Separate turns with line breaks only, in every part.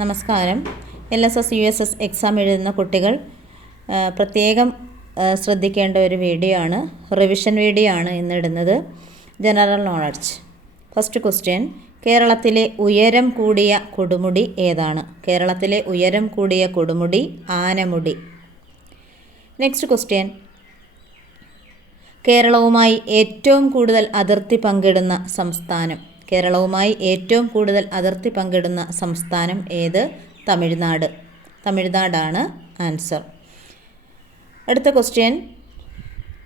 നമസ്കാരം. L S S U S S exam എഴുതുന്ന കുട്ടികൾ പ്രത്യേകം ശ്രദ്ധിക്കേണ്ട ഒരു വീഡിയോ ആണ്. റിവിഷൻ വീഡിയോ ആണ് ഇന്നിടുന്നത്. ജനറൽ നോളജ് ഫസ്റ്റ് ക്വസ്റ്റ്യൻ കേരളത്തിലെ ഉയരം കൂടിയ കൊടുമുടി ഏതാണ്? കേരളത്തിലെ ഉയരം കൂടിയ കൊടുമുടി ആനമുടി. നെക്സ്റ്റ് ക്വസ്റ്റ്യൻ കേരളവുമായി ഏറ്റവും കൂടുതൽ അതിർത്തി പങ്കിടുന്ന സംസ്ഥാനം. കേരളവുമായി ഏറ്റവും കൂടുതൽ അതിർത്തി പങ്കിടുന്ന സംസ്ഥാനം ഏത്? തമിഴ്നാട്. തമിഴ്നാടാണ് ആൻസർ. അടുത്ത ക്വസ്റ്റ്യൻ.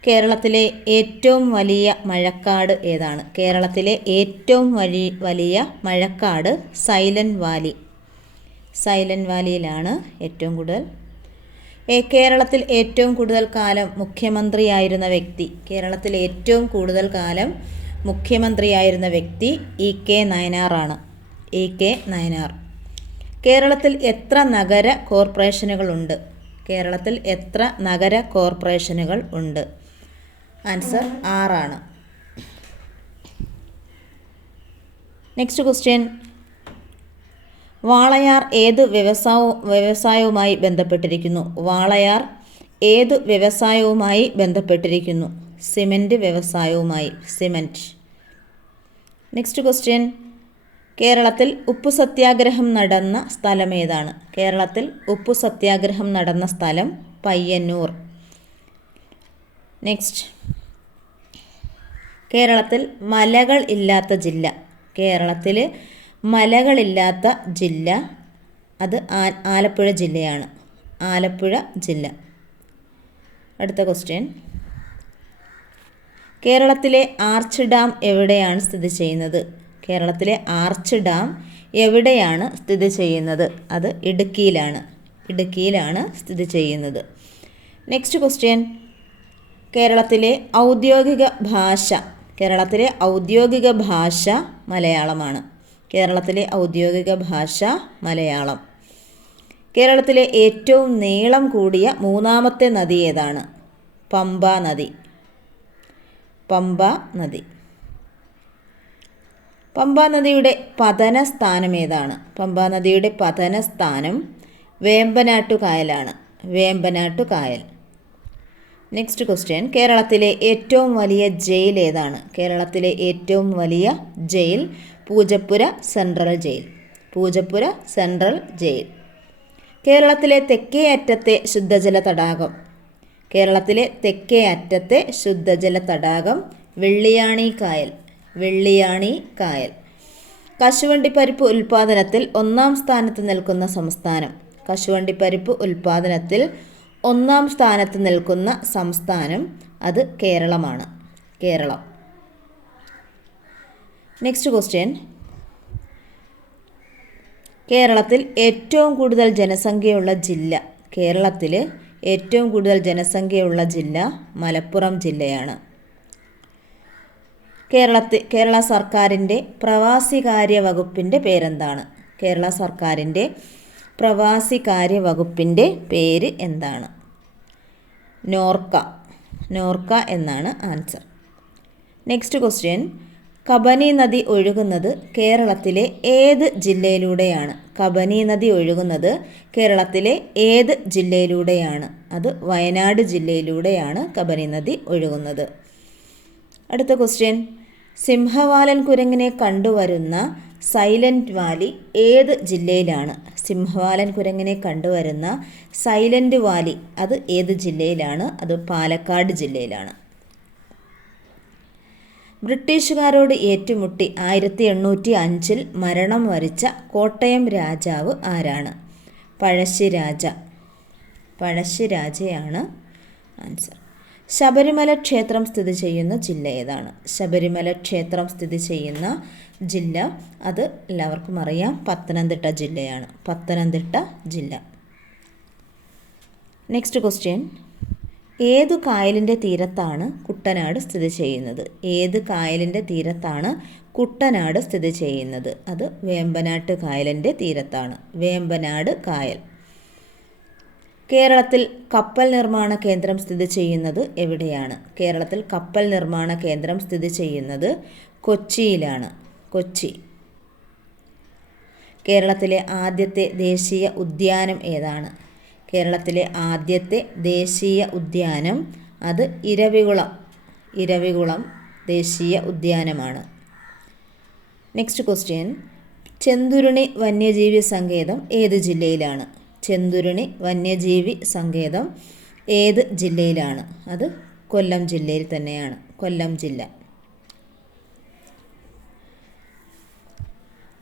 കേരളത്തിലെ ഏറ്റവും വലിയ മഴക്കാട് ഏതാണ്? കേരളത്തിലെ ഏറ്റവും വലി വലിയ മഴക്കാട് സൈലന്റ് വാലി. സൈലന്റ് വാലിയിലാണ് ഏറ്റവും കൂടുതൽ. കേരളത്തിൽ ഏറ്റവും കൂടുതൽ കാലം മുഖ്യമന്ത്രിയായിരുന്ന വ്യക്തി. കേരളത്തിൽ ഏറ്റവും കൂടുതൽ കാലം മുഖ്യമന്ത്രിയായിരുന്ന വ്യക്തി E K നയനാറാണ്. E K Nayanar. കേരളത്തിൽ എത്ര നഗര കോർപ്പറേഷനുകളുണ്ട് കേരളത്തിൽ എത്ര നഗര കോർപ്പറേഷനുകൾ ഉണ്ട്? ആൻസർ ആറാണ്. Next question. വാളയാർ ഏത് വ്യവസായ വ്യവസായവുമായി ബന്ധപ്പെട്ടിരിക്കുന്നു? വാളയാർ ഏത് വ്യവസായവുമായി ബന്ധപ്പെട്ടിരിക്കുന്നു? സിമന്റ് വ്യവസായവുമായി. സിമന്റ് നെക്സ്റ്റ് ക്വസ്റ്റ്യൻ കേരളത്തിൽ ഉപ്പു സത്യാഗ്രഹം നടന്ന സ്ഥലം ഏതാണ് കേരളത്തിൽ ഉപ്പു സത്യാഗ്രഹം നടന്ന സ്ഥലം പയ്യന്നൂർ. നെക്സ്റ്റ് കേരളത്തിൽ മലകൾ ഇല്ലാത്ത ജില്ല. കേരളത്തിൽ മലകളില്ലാത്ത ജില്ല അത് ആലപ്പുഴ ജില്ലയാണ്. ആലപ്പുഴ ജില്ല. അടുത്ത ക്വസ്റ്റ്യൻ കേരളത്തിലെ ആർച്ച് ഡാം എവിടെയാണ് സ്ഥിതി ചെയ്യുന്നത്? കേരളത്തിലെ ആർച്ച് ഡാം എവിടെയാണ് സ്ഥിതി ചെയ്യുന്നത്? അത് ഇടുക്കിയിലാണ്. ഇടുക്കിയിലാണ് സ്ഥിതി ചെയ്യുന്നത്. നെക്സ്റ്റ് ക്വസ്റ്റ്യൻ കേരളത്തിലെ ഔദ്യോഗിക ഭാഷ. കേരളത്തിലെ ഔദ്യോഗിക ഭാഷ മലയാളമാണ്. കേരളത്തിലെ ഔദ്യോഗിക ഭാഷ മലയാളം. കേരളത്തിലെ ഏറ്റവും നീളം കൂടിയ മൂന്നാമത്തെ നദി ഏതാണ്? പമ്പ നദി. പമ്പ നദി. പമ്പ നദിയുടെ പതന സ്ഥാനം ഏതാണ്? പമ്പ നദിയുടെ പതന സ്ഥാനം വേമ്പനാട്ടുകായലാണ്. വേമ്പനാട്ടുകായൽ. നെക്സ്റ്റ് ക്വസ്റ്റ്യൻ കേരളത്തിലെ ഏറ്റവും വലിയ ജയിൽ ഏതാണ്? കേരളത്തിലെ ഏറ്റവും വലിയ jail Poojappura central jail. Poojappura central jail. കേരളത്തിലെ തെക്കേ അറ്റത്തെ ശുദ്ധജല തടാകം കേരളത്തിലെ തെക്കേ അറ്റത്തെ ശുദ്ധജല തടാകം വെള്ളിയാണി കായൽ വെള്ളിയാണി കായൽ. കശുവണ്ടിപ്പരിപ്പ് ഉൽപ്പാദനത്തിൽ ഒന്നാം സ്ഥാനത്ത് നിൽക്കുന്ന സംസ്ഥാനം. കശുവണ്ടിപ്പരിപ്പ് ഉൽപ്പാദനത്തിൽ ഒന്നാം സ്ഥാനത്ത് നിൽക്കുന്ന സംസ്ഥാനം അത് കേരളമാണ്. കേരളം. നെക്സ്റ്റ് ക്വസ്റ്റ്യൻ കേരളത്തിൽ ഏറ്റവും കൂടുതൽ ജനസംഖ്യയുള്ള ജില്ല കേരളത്തിൽ ഏറ്റവും കൂടുതൽ ജനസംഖ്യയുള്ള ജില്ല മലപ്പുറം ജില്ലയാണ്. കേരളത്തിൽ കേരള സർക്കാരിന്റെ പ്രവാസികാര്യ വകുപ്പിന്റെ പേരെന്താണ്? കേരള സർക്കാരിന്റെ പ്രവാസികാര്യ വകുപ്പിന്റെ പേര് എന്താണ്? നോർക്ക. നോർക്ക എന്നാണ് ആൻസർ. Next question. കബനി നദി ഒഴുകുന്നത് കേരളത്തിലെ ഏത് ജില്ലയിലൂടെയാണ്? കബനി നദി ഒഴുകുന്നത് കേരളത്തിലെ ഏത് ജില്ലയിലൂടെയാണ്? അത് വയനാട് ജില്ലയിലൂടെയാണ് കബനി നദി ഒഴുകുന്നത്. അടുത്ത ക്വസ്റ്റ്യൻ സിംഹവാലൻ കുരങ്ങിനെ കണ്ടുവരുന്ന സൈലന്റ് വാലി ഏത് ജില്ലയിലാണ്? സിംഹവാലൻ കുരങ്ങിനെ കണ്ടുവരുന്ന സൈലന്റ് വാലി അത് ഏത് ജില്ലയിലാണ്? അത് പാലക്കാട് ജില്ലയിലാണ്. ബ്രിട്ടീഷുകാരോട് ഏറ്റുമുട്ടി ആയിരത്തി എണ്ണൂറ്റി അഞ്ചിൽ മരണം വരിച്ച കോട്ടയം രാജാവ് ആരാണ്? പഴശ്ശിരാജ പഴശ്ശിരാജയാണ് ആൻസർ. ശബരിമല ക്ഷേത്രം സ്ഥിതി ചെയ്യുന്ന ജില്ല ഏതാണ്? ശബരിമല ക്ഷേത്രം സ്ഥിതി ചെയ്യുന്ന ജില്ല അത് എല്ലാവർക്കും അറിയാം. പത്തനംതിട്ട ജില്ലയാണ്. പത്തനംതിട്ട ജില്ല. നെക്സ്റ്റ് ക്വസ്റ്റ്യൻ ഏതു കായലിന്റെ തീരത്താണ് കുട്ടനാട് സ്ഥിതി ചെയ്യുന്നത്? ഏത് കായലിന്റെ തീരത്താണ് കുട്ടനാട് സ്ഥിതി ചെയ്യുന്നത്? അത് വേമ്പനാട്ട് കായലിന്റെ തീരത്താണ്. വേമ്പനാട് കായൽ. കേരളത്തിൽ കപ്പൽ നിർമ്മാണ കേന്ദ്രം സ്ഥിതി ചെയ്യുന്നത് എവിടെയാണ്? കേരളത്തിൽ കപ്പൽ നിർമ്മാണ കേന്ദ്രം സ്ഥിതി ചെയ്യുന്നത് കൊച്ചിയിലാണ്. കൊച്ചി. കേരളത്തിലെ ആദ്യത്തെ ദേശീയ ഉദ്യാനം ഏതാണ്? കേരളത്തിലെ ആദ്യത്തെ ദേശീയ ഉദ്യാനം അത് ഇരവികുളം. ഇരവികുളം ദേശീയ ഉദ്യാനമാണ്. നെക്സ്റ്റ് ക്വസ്റ്റ്യൻ ചെന്തുരുണി വന്യജീവി സങ്കേതം ഏത് ജില്ലയിലാണ്? ചെന്തുരുണി വന്യജീവി സങ്കേതം ഏത് ജില്ലയിലാണ്? അത് കൊല്ലം ജില്ലയിൽ തന്നെയാണ്. കൊല്ലം ജില്ല.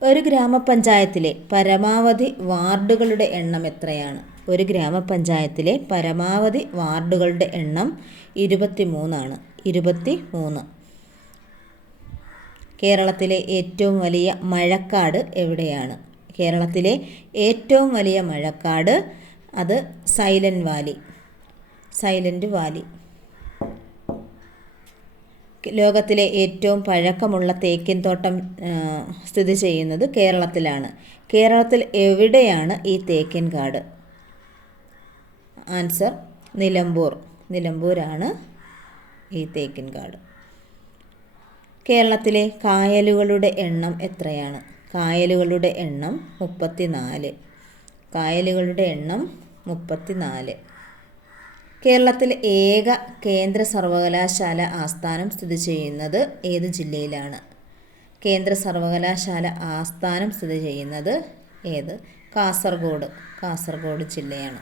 ഒരു ഗ്രാമപഞ്ചായത്തിലെ പരമാവധി വാർഡുകളുടെ എണ്ണം എത്രയാണ്? ഒരു ഗ്രാമപഞ്ചായത്തിലെ പരമാവധി വാർഡുകളുടെ എണ്ണം ഇരുപത്തി മൂന്നാണ് ഇരുപത്തി മൂന്ന് കേരളത്തിലെ ഏറ്റവും വലിയ മഴക്കാട് എവിടെയാണ്? കേരളത്തിലെ ഏറ്റവും വലിയ മഴക്കാട് അത് സൈലന്റ് വാലി. Silent Valley. ലോകത്തിലെ ഏറ്റവും പഴക്കമുള്ള തേക്കിൻ തോട്ടം സ്ഥിതി ചെയ്യുന്നത് കേരളത്തിലാണ്. കേരളത്തിൽ എവിടെയാണ് ഈ തേക്കിൻ കാട്? ആൻസർ നിലമ്പൂർ. നിലമ്പൂരാണ് ഈ തേക്കിൻകാട് കേരളത്തിലെ കായലുകളുടെ എണ്ണം എത്രയാണ്? കായലുകളുടെ എണ്ണം മുപ്പത്തി നാല് കായലുകളുടെ എണ്ണം മുപ്പത്തി നാല് കേരളത്തിലെ ഏക കേന്ദ്ര സർവകലാശാല ആസ്ഥാനം സ്ഥിതി ചെയ്യുന്നത് ഏത് ജില്ലയിലാണ്? കേന്ദ്ര സർവകലാശാല ആസ്ഥാനം സ്ഥിതി ചെയ്യുന്നത് ഏത്? കാസർഗോഡ്. കാസർഗോഡ് ജില്ലയാണ്.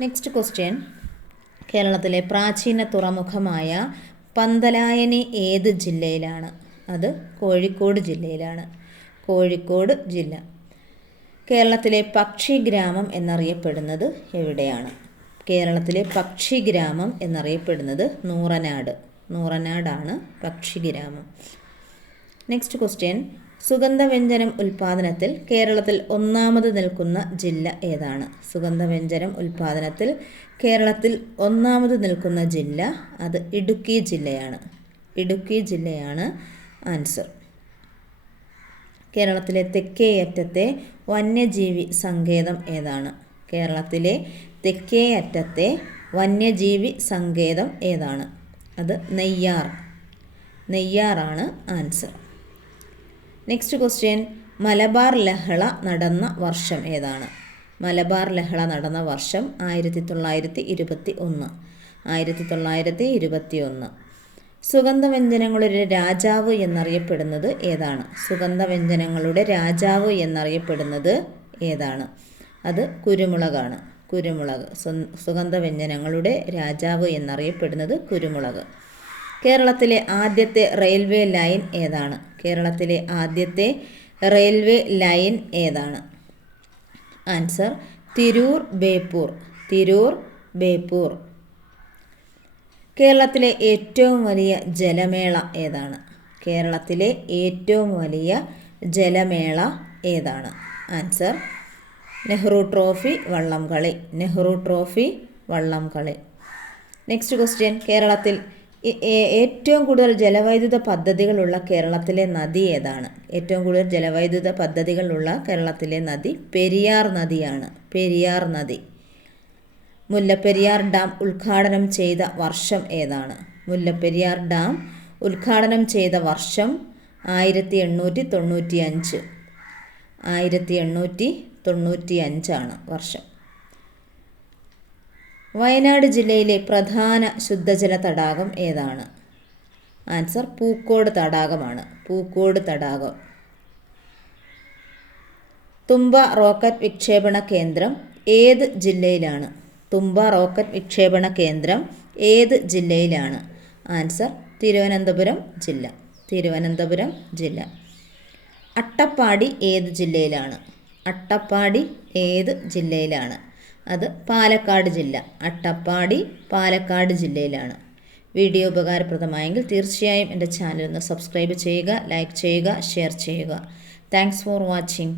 നെക്സ്റ്റ് ക്വസ്റ്റ്യൻ കേരളത്തിലെ പ്രാചീന തുറമുഖമായ പന്തലായനി ഏത് ജില്ലയിലാണ്? അത് കോഴിക്കോട് ജില്ലയിലാണ്. കോഴിക്കോട് ജില്ല. കേരളത്തിലെ പക്ഷി ഗ്രാമം എന്നറിയപ്പെടുന്നത് എവിടെയാണ്? കേരളത്തിലെ പക്ഷി ഗ്രാമം എന്നറിയപ്പെടുന്നത് നൂറനാട്. നൂറനാടാണ് പക്ഷി ഗ്രാമം. നെക്സ്റ്റ് ക്വസ്റ്റ്യൻ സുഗന്ധവ്യഞ്ജനം ഉൽപ്പാദനത്തിൽ കേരളത്തിൽ ഒന്നാമത് നിൽക്കുന്ന ജില്ല ഏതാണ്? സുഗന്ധവ്യഞ്ജനം ഉൽപ്പാദനത്തിൽ കേരളത്തിൽ ഒന്നാമത് നിൽക്കുന്ന ജില്ല അത് ഇടുക്കി ജില്ലയാണ്. ഇടുക്കി ജില്ലയാണ് ആൻസർ. കേരളത്തിലെ തെക്കേയറ്റത്തെ വന്യജീവി സങ്കേതം ഏതാണ്? കേരളത്തിലെ തെക്കേയറ്റത്തെ വന്യജീവി സങ്കേതം ഏതാണ്? അത് നെയ്യാർ. നെയ്യാറാണ് ആൻസർ. നെക്സ്റ്റ് ക്വസ്റ്റ്യൻ മലബാർ ലഹള നടന്ന വർഷം ഏതാണ്? മലബാർ ലഹള നടന്ന വർഷം ആയിരത്തി തൊള്ളായിരത്തി ഇരുപത്തി ഒന്ന് ആയിരത്തി തൊള്ളായിരത്തി ഇരുപത്തി ഒന്ന് സുഗന്ധവ്യഞ്ജനങ്ങളുടെ രാജാവ് എന്നറിയപ്പെടുന്നത് ഏതാണ്? സുഗന്ധവ്യഞ്ജനങ്ങളുടെ രാജാവ് എന്നറിയപ്പെടുന്നത് ഏതാണ്? അത് കുരുമുളകാണ്. കുരുമുളക്. സുഗന്ധവ്യഞ്ജനങ്ങളുടെ രാജാവ് എന്നറിയപ്പെടുന്നത് കുരുമുളക്. കേരളത്തിലെ ആദ്യത്തെ റെയിൽവേ ലൈൻ ഏതാണ്? കേരളത്തിലെ ആദ്യത്തെ റെയിൽവേ ലൈൻ ഏതാണ്? ആൻസർ തിരൂർ ബേപ്പൂർ തിരൂർ ബേപ്പൂർ. കേരളത്തിലെ ഏറ്റവും വലിയ ജലമേള ഏതാണ്? കേരളത്തിലെ ഏറ്റവും വലിയ ജലമേള ഏതാണ്? ആൻസർ നെഹ്റു ട്രോഫി വള്ളംകളി നെഹ്റു ട്രോഫി വള്ളംകളി. നെക്സ്റ്റ് ക്വസ്റ്റ്യൻ കേരളത്തിൽ ഏറ്റവും കൂടുതൽ ജലവൈദ്യുത പദ്ധതികളുള്ള കേരളത്തിലെ നദി ഏതാണ്? ഏറ്റവും കൂടുതൽ ജലവൈദ്യുത പദ്ധതികളുള്ള കേരളത്തിലെ നദി പെരിയാർ നദിയാണ്. പെരിയാർ നദി. മുല്ലപ്പെരിയാർ ഡാം ഉദ്ഘാടനം ചെയ്ത വർഷം ഏതാണ്? മുല്ലപ്പെരിയാർ ഡാം ഉദ്ഘാടനം ചെയ്ത വർഷം ആയിരത്തി എണ്ണൂറ്റി തൊണ്ണൂറ്റി അഞ്ച് ആയിരത്തി എണ്ണൂറ്റി തൊണ്ണൂറ്റി അഞ്ചാണ് വർഷം. വയനാട് ജില്ലയിലെ പ്രധാന ശുദ്ധജല തടാകം ഏതാണ്? ആൻസർ പൂക്കോട് തടാകമാണ്. പൂക്കോട് തടാകം. തുമ്പ റോക്കറ്റ് വിക്ഷേപണ കേന്ദ്രം ഏത് ജില്ലയിലാണ്? തുമ്പ റോക്കറ്റ് വിക്ഷേപണ കേന്ദ്രം ഏത് ജില്ലയിലാണ്? ആൻസർ തിരുവനന്തപുരം ജില്ല. തിരുവനന്തപുരം ജില്ല. അട്ടപ്പാടി ഏത് ജില്ലയിലാണ്? അട്ടപ്പാടി ഏത് ജില്ലയിലാണ്? അത് പാലക്കാട് ജില്ല. അട്ടപ്പാടി പാലക്കാട് ജില്ലയിലാണ്. വീഡിയോ ഉപകാരപ്രദമായെങ്കിൽ തീർച്ചയായും എന്റെ ചാനൽ ഒന്ന് സബ്സ്ക്രൈബ് ചെയ്യുക ലൈക്ക് ചെയ്യുക ഷെയർ ചെയ്യുക. Thanks for watching.